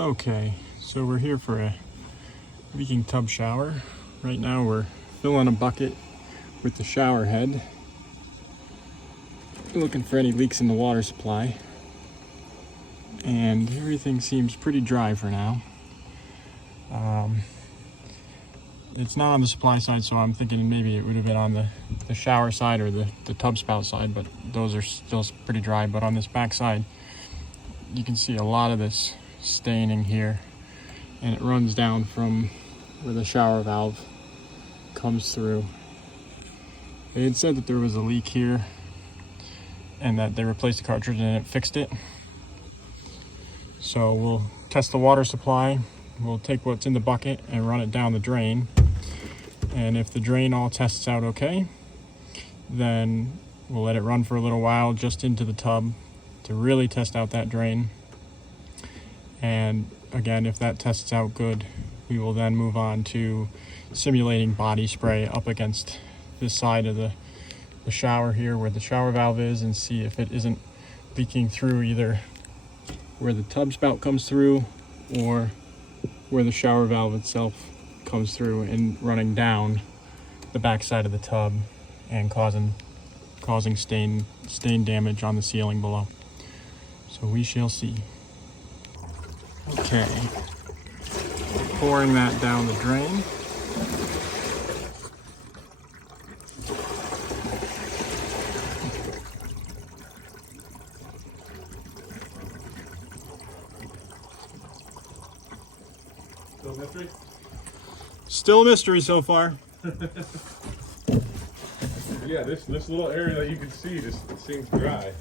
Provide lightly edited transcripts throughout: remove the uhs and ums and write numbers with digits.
Okay, so we're here for a leaking tub shower. Right now we're filling a bucket with the shower head. We're looking for any leaks in the water supply. And everything seems pretty dry for now. It's not on the supply side, so I'm thinking maybe it would have been on the shower side or the tub spout side, but those are still pretty dry. But on this back side, you can see a lot of this staining here, and it runs down from where the shower valve comes through. They had said that there was a leak here and that they replaced the cartridge and it fixed it. So we'll test the water supply. We'll take what's in the bucket and run it down the drain. And if the drain all tests out okay, then we'll let it run for a little while just into the tub to really test out that drain. And again, if that tests out good, we will then move on to simulating body spray up against this side of the shower here where the shower valve is, and see if it isn't leaking through either where the tub spout comes through or where the shower valve itself comes through and running down the back side of the tub and causing stain damage on the ceiling below. So we shall see. Okay, pouring that down the drain. Still a mystery? Still a mystery so far. Yeah, this little area that you can see just seems dry.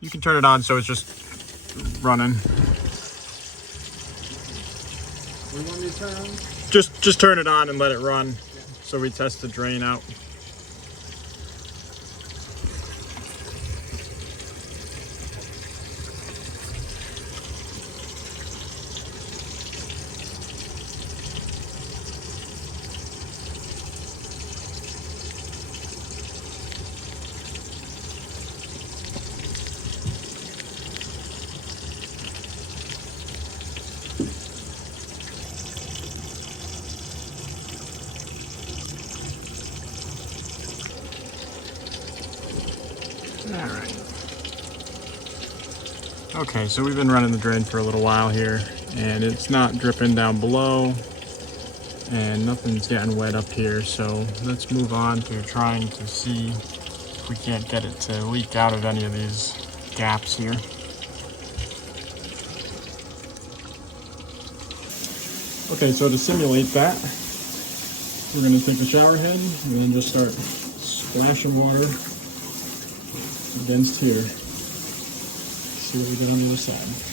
You can turn it on so it's just running. What do you want me to turn on? Just turn it on and let it run. So we test the drain out. All right. Okay, so we've been running the drain for a little while here, and it's not dripping down below, and nothing's getting wet up here. So let's move on to trying to see if we can't get it to leak out of any of these gaps here. Okay, so to simulate that, we're going to take the shower head and then just start splashing water against here. See what we get on the other side.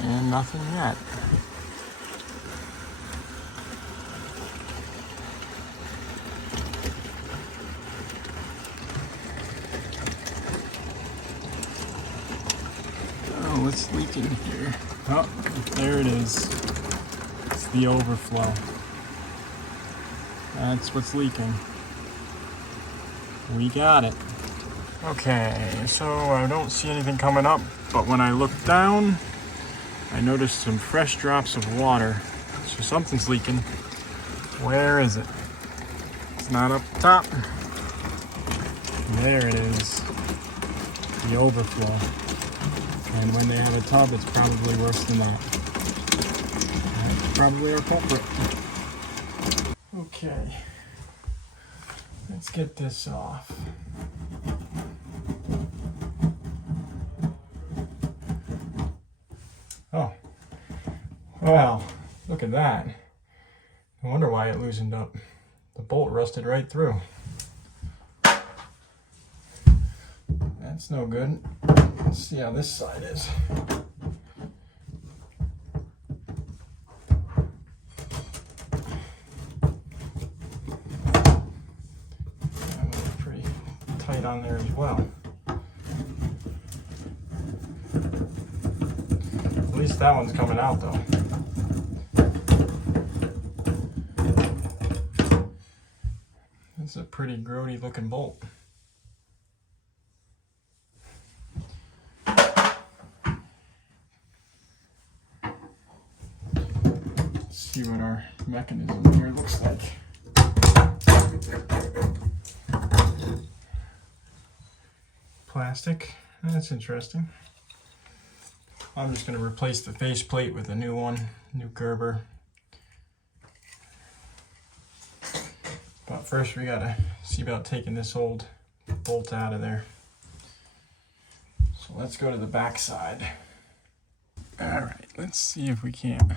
And nothing yet. Oh, what's leaking here? Oh, there it is. It's the overflow. That's what's leaking. We got it. Okay, so I don't see anything coming up, but when I look down, I noticed some fresh drops of water. So something's leaking. Where is it? It's not up top. There it is. The overflow. And when they have a tub, it's probably worse than that. That's probably our culprit. Okay. Let's get this off. Oh, Well, look at that. I wonder why it loosened up. The bolt rusted right through. That's no good. Let's see how this side is. That was pretty tight on there as well. At least that one's coming out though. It's a pretty grody looking bolt. Let's see what our mechanism here looks like. Plastic, that's interesting. I'm just going to replace the faceplate with a new one, new Gerber. But first we gotta see about taking this old bolt out of there. So let's go to the back side. Alright, let's see if we can't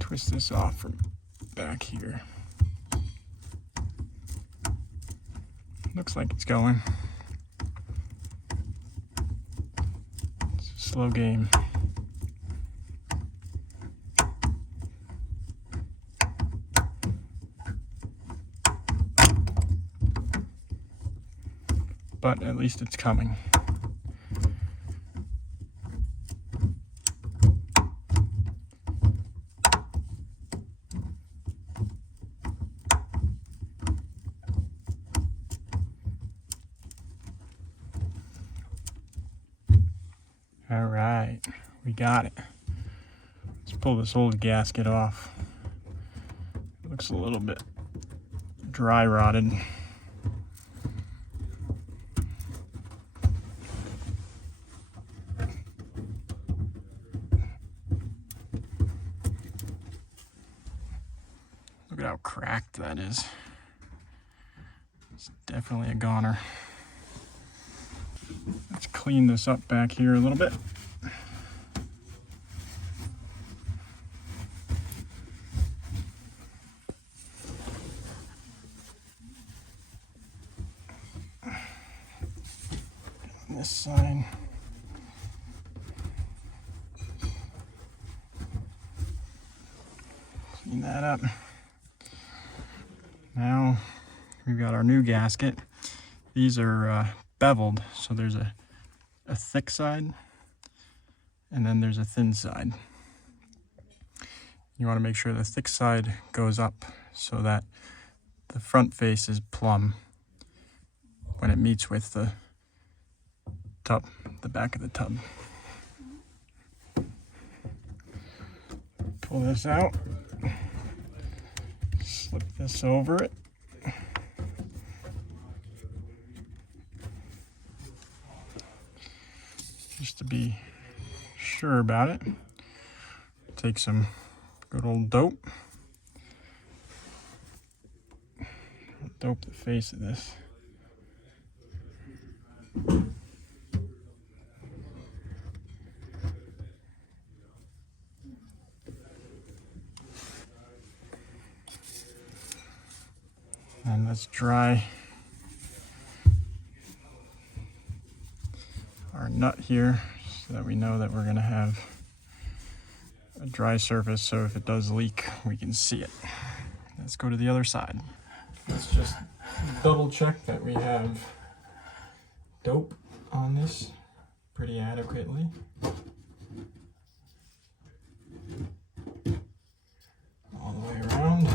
twist this off from back here. Looks like it's going. It's a slow game. But at least it's coming. All right, we got it. Let's pull this old gasket off. It looks a little bit dry rotted. Look at how cracked that is. It's definitely a goner. Let's clean this up back here a little bit. On this side. Clean that up. Now we've got our new gasket. These are beveled, so there's a thick side and then there's a thin side. You want to make sure the thick side goes up so that the front face is plumb when it meets with the tub, the back of the tub. Pull this out, slip this over it. Just to be sure about it, take some good old dope. Dope the face of this. And let's dry our nut here so that we know that we're going to have a dry surface, so if it does leak we can see it. Let's go to the other side. Let's just double check that we have dope on this pretty adequately. All the way around.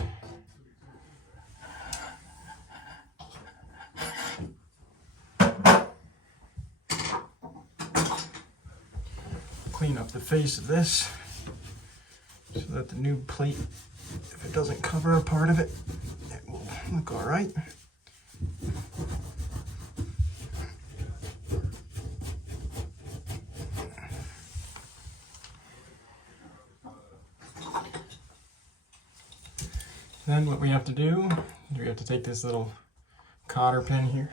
Clean up the face of this so that the new plate, if it doesn't cover a part of it, it will look all right. Then what we have to do is we have to take this little cotter pin here.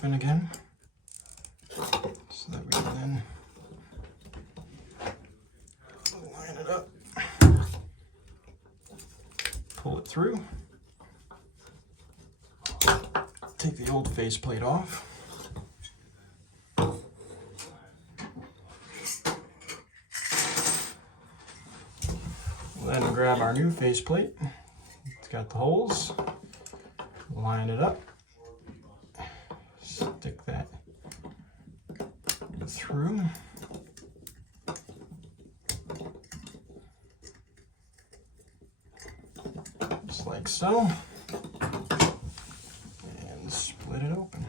open again so that we can then line it up, pull it through, take the old faceplate off. We'll then grab our new faceplate. It's got the holes. Line it up. Stick that through. Just like so. And split it open.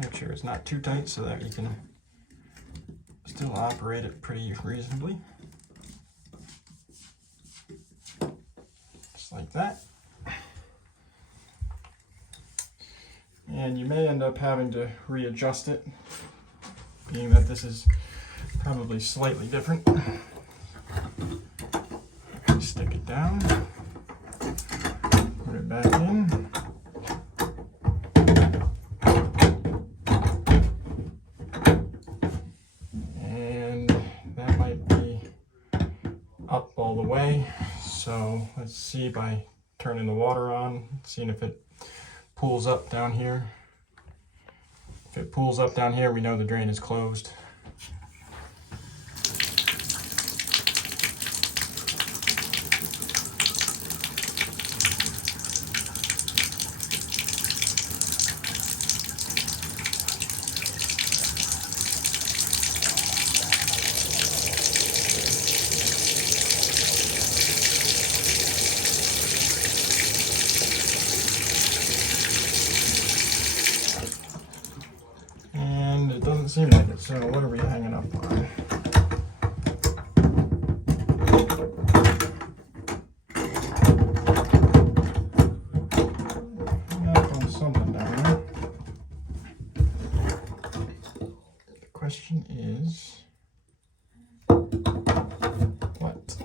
Make sure it's not too tight so that you can still operate it pretty reasonably. Just like that. And you may end up having to readjust it, being that this is probably slightly different. Stick it down, put it back in. Up all the way, so let's see by turning the water on, seeing if it pulls up down here. If it pulls up down here, we know the drain is closed. It doesn't seem like it, so what are we hanging up on? Hanging up on something down there. The question is, what?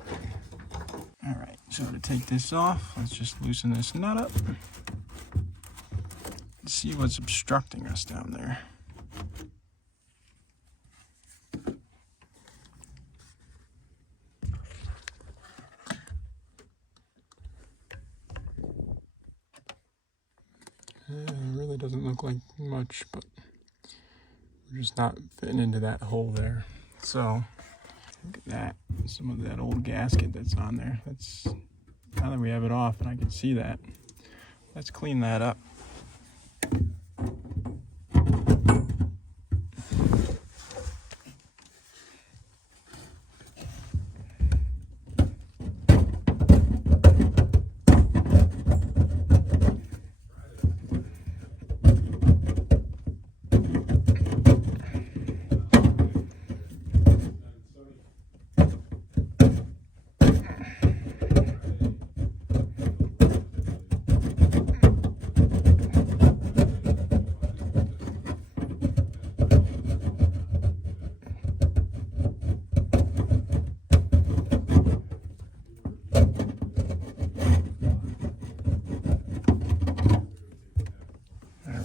Alright, so to take this off, let's just loosen this nut up. Let's see what's obstructing us down there. It really doesn't look like much, but we're just not fitting into that hole there. So look at that, some of that old gasket that's on there. That's, now that we have it off and I can see that, let's clean that up.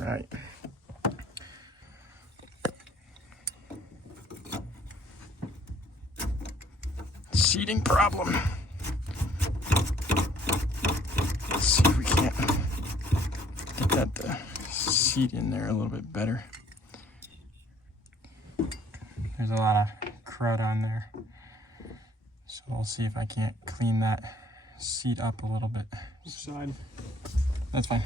Right. Seating problem. Let's see if we can't get that seat in there a little bit better. There's a lot of crud on there. So we'll see if I can't clean that seat up a little bit. Side. That's fine.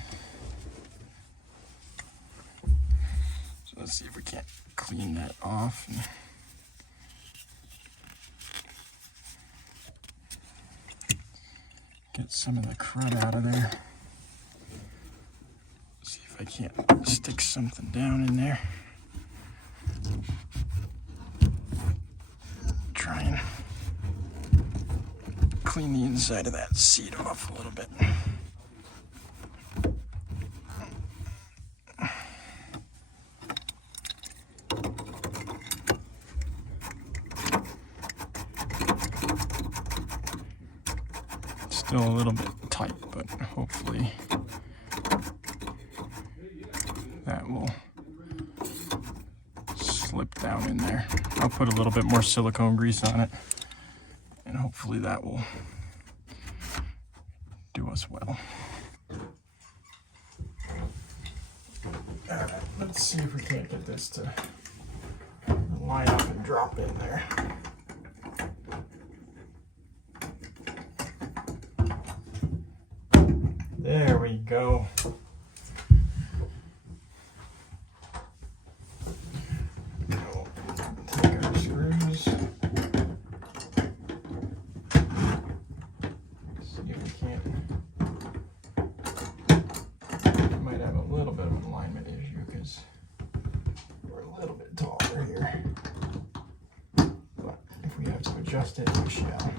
So let's see if we can't clean that off. Get some of the crud out of there. See if I can't stick something down in there. Try and clean the inside of that seat off a little bit. Still a little bit tight, but hopefully that will slip down in there. I'll put a little bit more silicone grease on it, and hopefully that will do us well. All right, let's see if we can't get this to line up and drop in there. There we go. We'll take our screws. See if we can't. We might have a little bit of an alignment issue because we're a little bit taller here. But if we have to adjust it, we shall.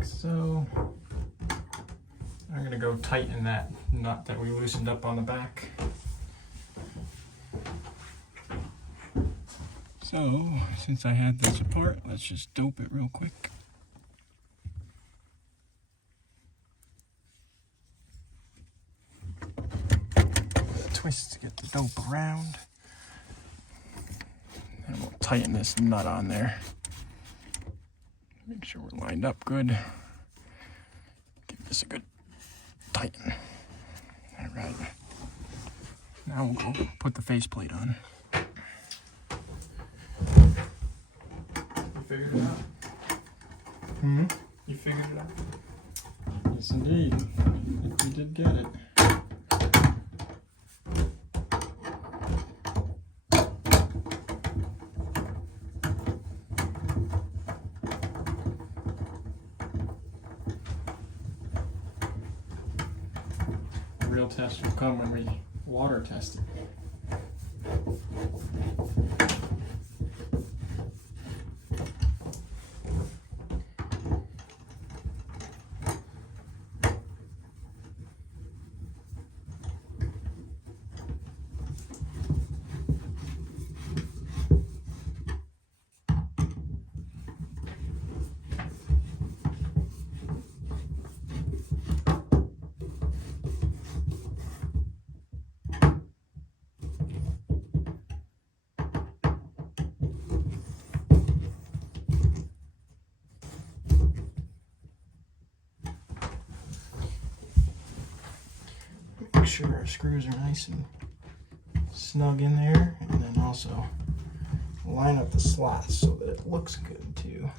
So I'm going to go tighten that nut that we loosened up on the back. So since I had this apart, let's just dope it real quick. Twist to get the dope around. And we'll tighten this nut on there. Make sure we're lined up good. Give this a good tighten. All right. Now we'll go put the faceplate on. You figured it out? You figured it out? Yes, indeed. I think we did get it. The real test will come when we water test it. Make sure our screws are nice and snug in there, and then also line up the slots so that it looks good too.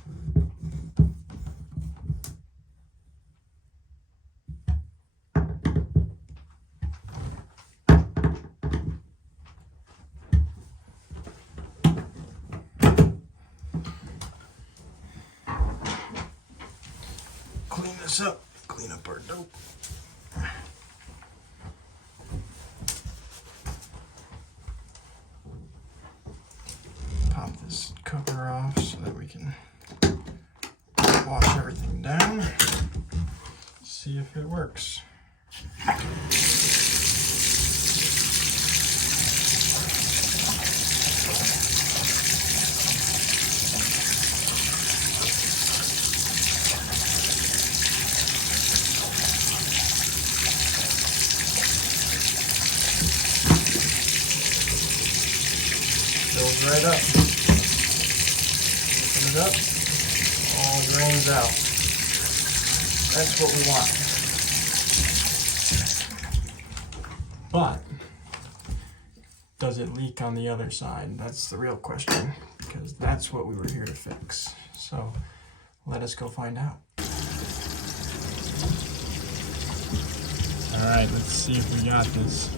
Clean this up, clean up our dope. Pop this cover off so that we can wash everything down. See if it works. Fills right up. Open it up. All drains out. That's what we want. But does it leak on the other side? That's the real question, because that's what we were here to fix. So let us go find out. All right, let's see if we got this.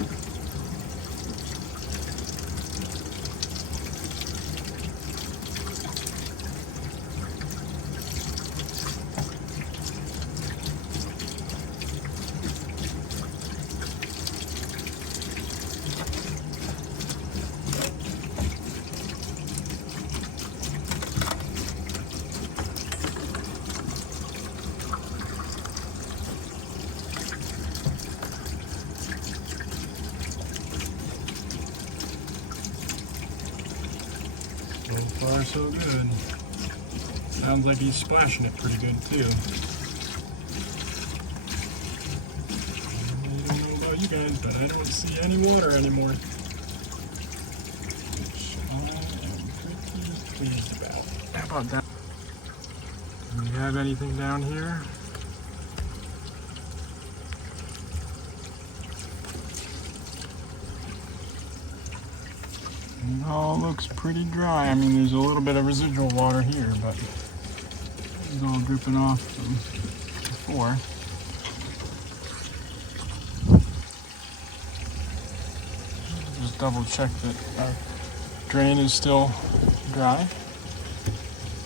far, so good. Sounds like he's splashing it pretty good, too. I don't know about you guys, but I don't see any water anymore. Which I am pretty pleased about. How about that? Do we have anything down here? It all looks pretty dry. I mean, there's a little bit of residual water here, but it's all dripping off from before. Just double check that our drain is still dry.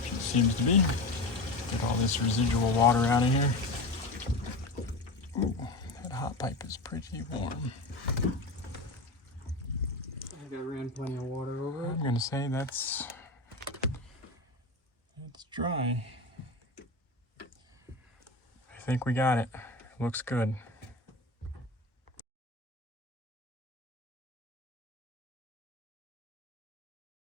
It seems to be. Get all this residual water out of here. Ooh, that hot pipe is pretty warm. I think I ran plenty of water over it. I'm gonna say that's dry. I think we got it. Looks good.